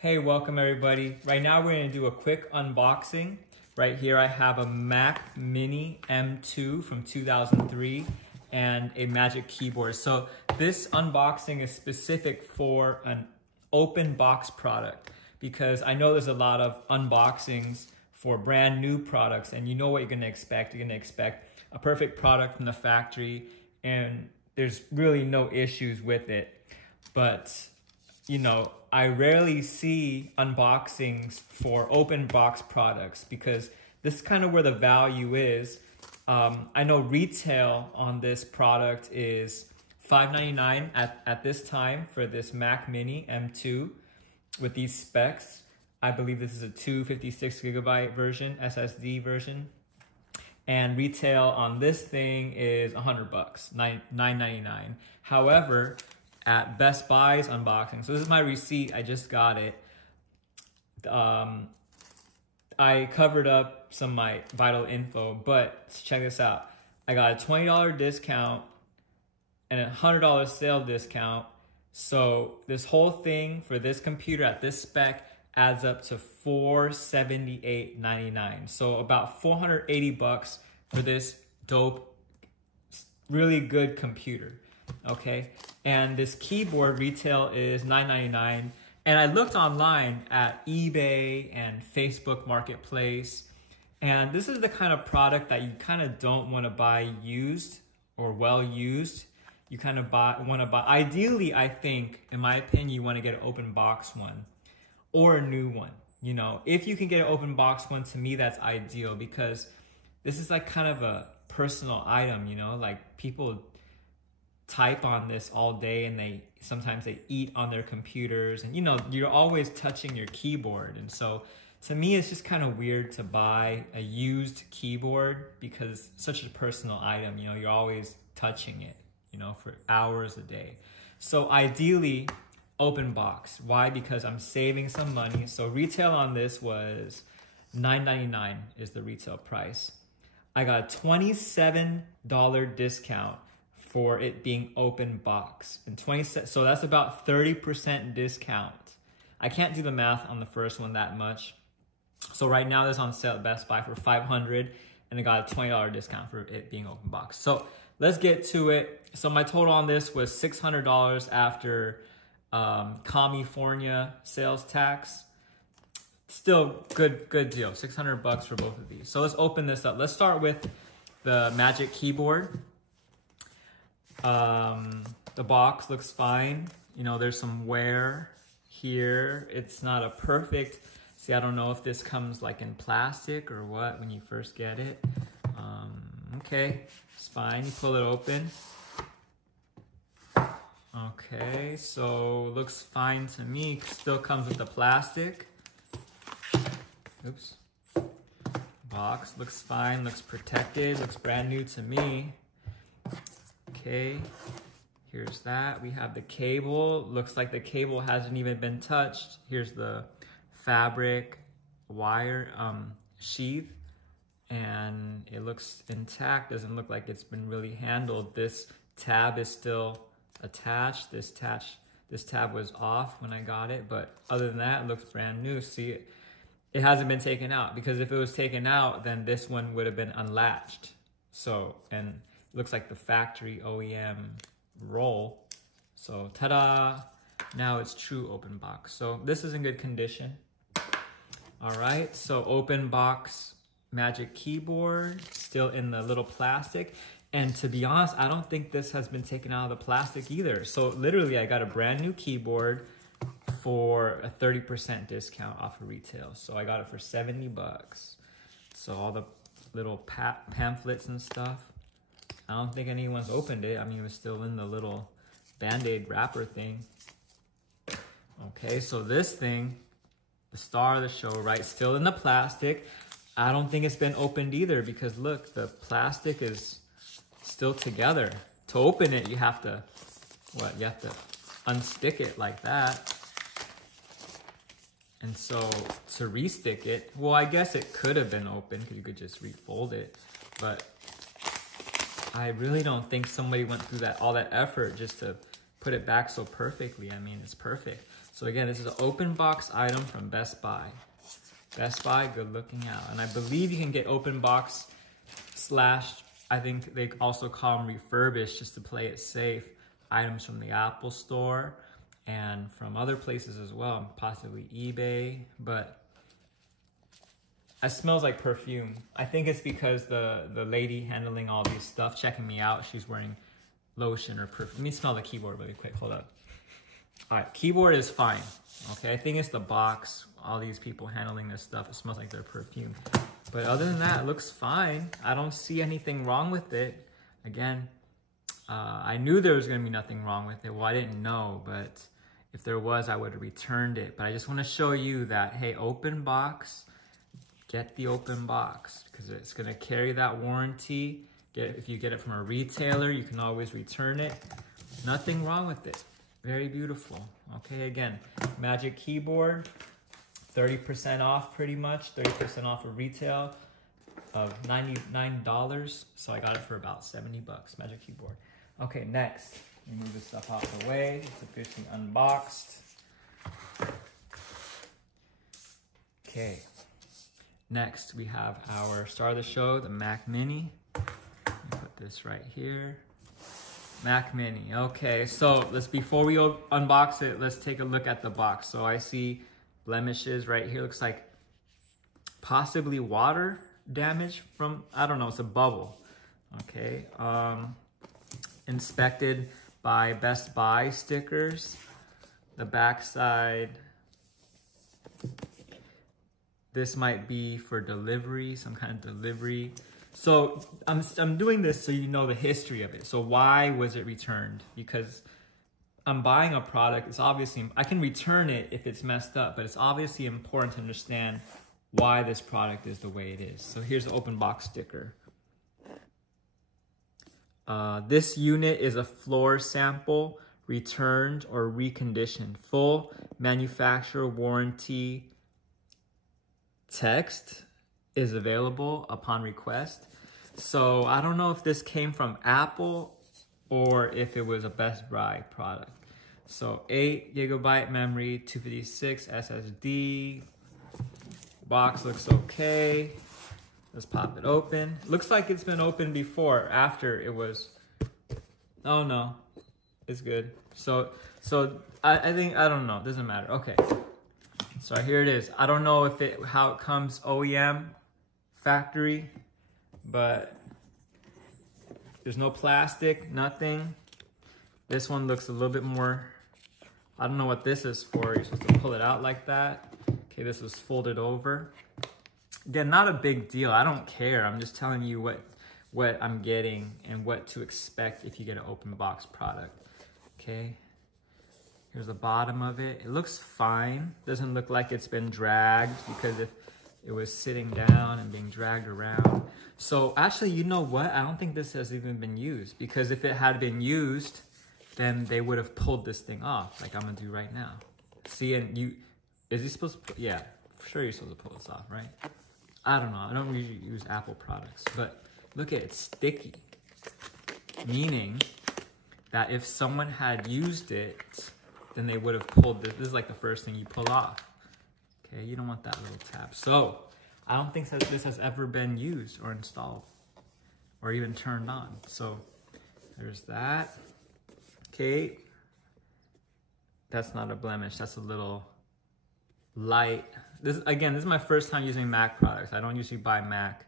Hey, welcome everybody. Right now we're gonna do a quick unboxing. Right here I have a MacMini M2 from 2003 and a Magic Keyboard. So this unboxing is specific for an open box product because I know there's a lot of unboxings for brand new products and you know what you're gonna expect. You're gonna expect a perfect product from the factory and there's really no issues with it. But you know, I rarely see unboxings for open box products because this is kind of where the value is. I know retail on this product is $5.99 at this time for this MacMini M2 with these specs. I believe this is a 256 gigabyte version, SSD version. And retail on this thing is $100, $9.99. However, at Best Buy's unboxing, so this is my receipt, I just got it. I covered up some of my vital info, but check this out. I got a $20 discount and a $100 sale discount. So this whole thing for this computer at this spec adds up to $478.99. So about 480 bucks for this dope, really good computer. Okay, and this keyboard retail is $9.99, and I looked online at eBay and Facebook Marketplace, and this is the kind of product that you kind of don't want to buy used or well used. You kind of want to buy, ideally, I think, in my opinion, you want to get an open box one or a new one. You know, if you can get an open box one, to me, that's ideal because this is like kind of a personal item, you know, like people type on this all day and sometimes they eat on their computers and you know you're always touching your keyboard, and so to me it's just kind of weird to buy a used keyboard because it's such a personal item, you know, you're always touching it, you know, for hours a day. So ideally open box. Why? Because I'm saving some money. So retail on this was $9.99 is the retail price. I got a $27 discount for it being open box, and so that's about 30% discount. I can't do the math on the first one that much. So right now it's on sale at Best Buy for $500, and I got a $20 discount for it being open box. So let's get to it. So my total on this was $600 after California sales tax. Still good deal. 600 bucks for both of these. So let's open this up. Let's start with the Magic Keyboard. The box looks fine. You know, there's some wear here. It's not a perfect, see, I don't know if this comes like in plastic or what when you first get it. Okay, it's fine. You pull it open. Okay, so looks fine to me. Still comes with the plastic. Oops. Box looks fine, looks protected, looks brand new to me. Okay, here's that. We have the cable. Looks like the cable hasn't even been touched. Here's the fabric wire sheath, and it looks intact. Doesn't look like it's been really handled. This tab is still attached. This tab was off when I got it, but other than that, it looks brand new. See, it hasn't been taken out, because if it was taken out, then this one would have been unlatched. So, and looks like the factory OEM roll. So ta-da, now it's true open box. So this is in good condition. All right, so open box Magic Keyboard, still in the little plastic. And to be honest, I don't think this has been taken out of the plastic either. So literally I got a brand new keyboard for a 30% discount off of retail. So I got it for 70 bucks. So all the little pamphlets and stuff. I don't think anyone's opened it. I mean, it was still in the little Band-Aid wrapper thing. Okay, so this thing, the star of the show, right? Still in the plastic. I don't think it's been opened either because look, the plastic is still together. To open it, you have to, what? You have to unstick it like that. And so to restick it, well, I guess it could have been open because you could just refold it, but I really don't think somebody went through all that effort just to put it back so perfectly. I mean, it's perfect. So again, this is an open box item from Best Buy. Best Buy, good looking out. And I believe you can get open box / I think they also call them refurbished, just to play it safe, items from the Apple Store and from other places as well, possibly eBay. But it smells like perfume. I think it's because the lady handling all these stuff, checking me out, she's wearing lotion or perfume. Let me smell the keyboard really quick, hold up. All right, keyboard is fine. Okay, I think it's the box, all these people handling this stuff, it smells like their perfume. But other than that, it looks fine. I don't see anything wrong with it. Again, I knew there was gonna be nothing wrong with it. Well, I didn't know, but if there was, I would have returned it. But I just wanna show you that, hey, open box, get the open box, because it's gonna carry that warranty. If you get it from a retailer, you can always return it. Nothing wrong with it. Very beautiful. Okay, again, Magic Keyboard, 30% off pretty much, 30% off of retail of $99. So I got it for about 70 bucks, Magic Keyboard. Okay, next, move this stuff out of the way. It's officially unboxed. Okay, next we have our star of the show, the MacMini. Put this right here. MacMini. Okay, so before we unbox it, let's take a look at the box. So I see blemishes right here. Looks like possibly water damage from, I don't know, it's a bubble. Okay, inspected by Best Buy stickers. The back side, this might be for delivery, some kind of delivery. So I'm doing this so you know the history of it. So why was it returned? Because I'm buying a product, it's obviously, I can return it if it's messed up, but it's obviously important to understand why this product is the way it is. So here's the open box sticker. This unit is a floor sample, returned or reconditioned. Full manufacturer warranty text is available upon request. So I don't know if this came from Apple or if it was a Best Buy product. So 8 GB memory, 256 SSD. Box looks okay. Let's pop it open. Looks like it's been opened before, after it was, oh no, it's good. So I think, I don't know, doesn't matter. Okay, so here it is. I don't know if how it comes OEM factory, but there's no plastic, nothing. This one looks a little bit more, I don't know what this is for. You're supposed to pull it out like that. Okay, this is folded over. Again, not a big deal. I don't care. I'm just telling you what I'm getting and what to expect if you get an open box product. Okay, here's the bottom of it. It looks fine. Doesn't look like it's been dragged, because if it was sitting down and being dragged around. So actually, you know what? I don't think this has even been used, because if it had been used, then they would have pulled this thing off, like I'm gonna do right now. See, and is he supposed to, yeah, for sure you're supposed to pull this off, right? I don't know, I don't usually use Apple products, but look at it, it's sticky. Meaning that if someone had used it, then they would have pulled this. This is like the first thing you pull off. Okay, you don't want that little tab. So I don't think that this has ever been used or installed or even turned on. So there's that. Okay, that's not a blemish, that's a little light. This, again, this is my first time using Mac products. I don't usually buy Mac.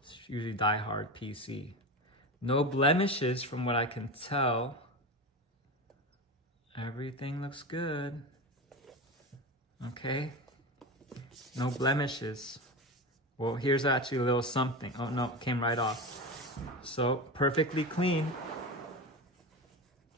It's usually die-hard PC. No blemishes from what I can tell. Everything looks good. Okay. No blemishes. Well, here's actually a little something. Oh no, it came right off. So perfectly clean.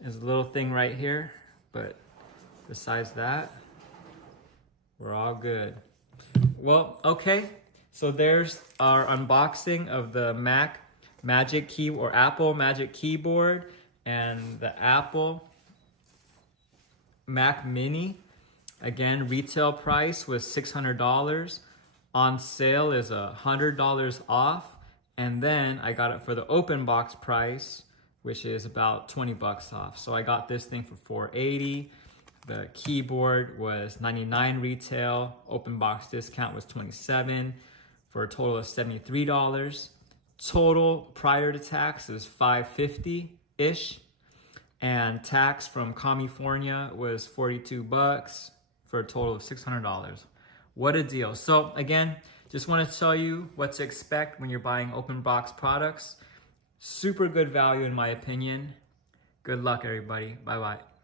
There's a little thing right here, but besides that, we're all good. Well, okay, so there's our unboxing of the Apple Magic Keyboard and the Apple Mac Mini. Again, retail price was $600. On sale is $100 off. And then I got it for the open box price, which is about 20 bucks off. So I got this thing for $4.80. The keyboard was $99 retail. Open box discount was $27 for a total of $73. Total prior to tax is $550-ish. And tax from California was 42 bucks for a total of $600. What a deal. So again, just want to tell you what to expect when you're buying open box products. Super good value in my opinion. Good luck, everybody. Bye-bye.